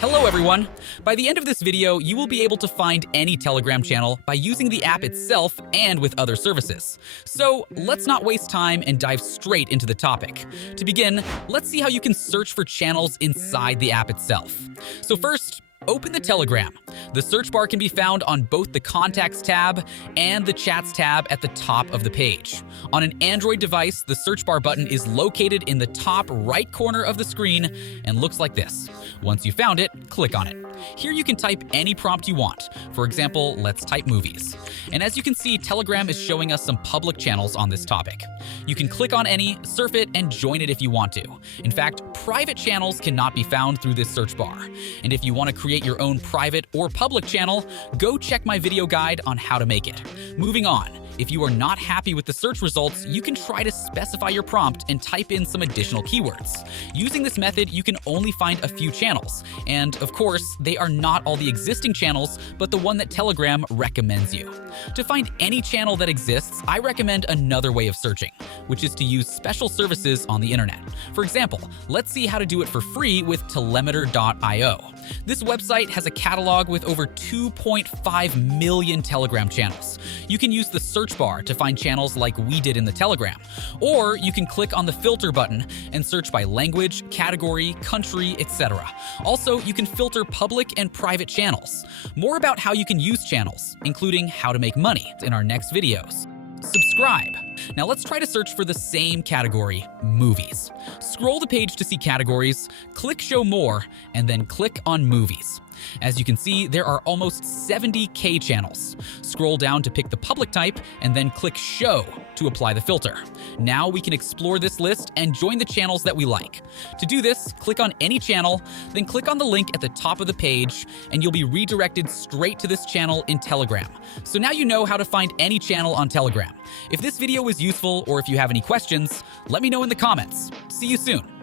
Hello everyone! By the end of this video, you will be able to find any Telegram channel by using the app itself and with other services. So let's not waste time and dive straight into the topic. To begin, let's see how you can search for channels inside the app itself. So first, open the Telegram. The search bar can be found on both the Contacts tab and the Chats tab at the top of the page. On an Android device, the search bar button is located in the top right corner of the screen and looks like this. Once you found it, click on it. Here you can type any prompt you want. For example, let's type movies. And as you can see, Telegram is showing us some public channels on this topic. You can click on any, surf it, and join it if you want to. In fact, private channels cannot be found through this search bar. And if you want to create your own private or public channel, go check my video guide on how to make it. Moving on. If you are not happy with the search results, you can try to specify your prompt and type in some additional keywords. Using this method, you can only find a few channels. And of course, they are not all the existing channels, but the one that Telegram recommends you. To find any channel that exists, I recommend another way of searching, which is to use special services on the internet. For example, let's see how to do it for free with telemeter.io. This website has a catalog with over 2.5 million Telegram channels. You can use the search bar to find channels like we did in the Telegram. Or you can click on the filter button and search by language, category, country, etc. Also, you can filter public and private channels. More about how you can use channels, including how to make money, in our next videos. Subscribe. Now let's try to search for the same category, movies. Scroll the page to see categories, click show more, and then click on movies. As you can see, there are almost 70K channels. Scroll down to pick the public type and then click show to apply the filter. Now we can explore this list and join the channels that we like. To do this, click on any channel, then click on the link at the top of the page, and you'll be redirected straight to this channel in Telegram. So now you know how to find any channel on Telegram. If this video was useful or if you have any questions, let me know in the comments. See you soon.